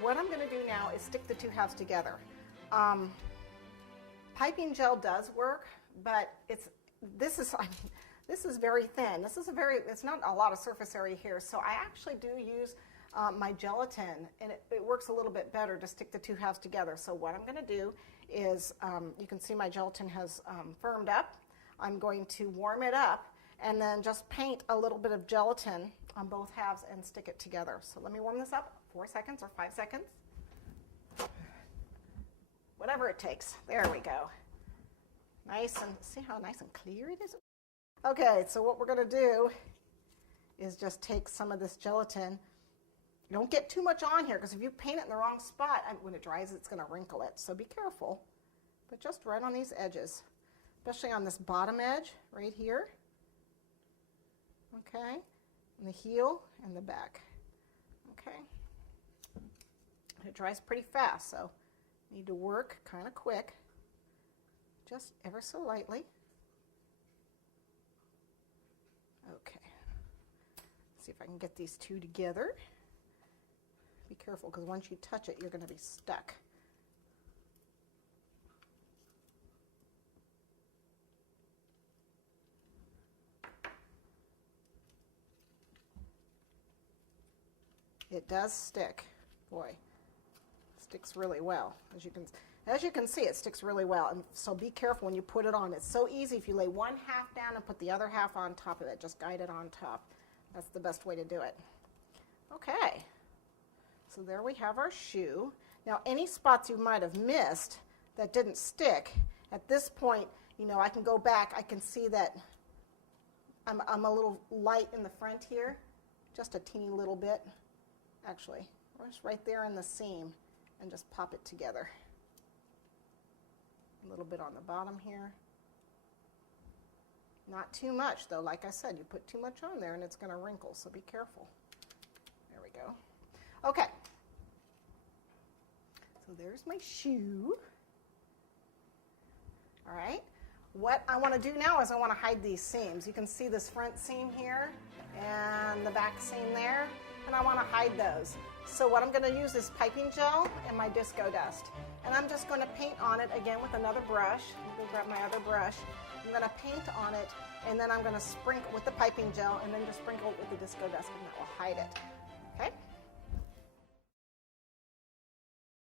what I'm going to do now is stick the two halves together. Piping gel does work, but this is very thin. It's not a lot of surface area here, so I actually do use my gelatin, and it works a little bit better to stick the two halves together. So what I'm going to do is, you can see my gelatin has firmed up. I'm going to warm it up and then just paint a little bit of gelatin on both halves and stick it together. So let me warm this up, 4 seconds or 5 seconds. Whatever it takes. There we go. Nice, and see how nice and clear it is? Okay, so what we're going to do is just take some of this gelatin. Don't get too much on here, because if you paint it in the wrong spot, when it dries, it's going to wrinkle it. So be careful, but just right on these edges, especially on this bottom edge right here. Okay, and the heel and the back. Okay, it dries pretty fast, so need to work kind of quick, just ever so lightly. Okay, let's see if I can get these two together. Be careful, because once you touch it, you're going to be stuck. It does stick. Boy, it sticks really well. As you can see, it sticks really well. And so be careful when you put it on. It's so easy if you lay one half down and put the other half on top of it. Just guide it on top. That's the best way to do it. Okay. So there we have our shoe. Now, any spots you might have missed that didn't stick, at this point, I can go back. I can see that I'm a little light in the front here, just a teeny little bit. Actually, just right there in the seam, and just pop it together. A little bit on the bottom here. Not too much, though. Like I said, you put too much on there and it's going to wrinkle, so be careful. There we go. Okay. So there's my shoe. All right. What I want to do now is I want to hide these seams. You can see this front seam here and the back seam there, and I want to hide those. So what I'm going to use is piping gel and my disco dust. And I'm just going to paint on it again with another brush. I'm going to grab my other brush. I'm going to paint on it, and then I'm going to sprinkle with the piping gel, and then just sprinkle it with the disco dust, and that will hide it. Okay?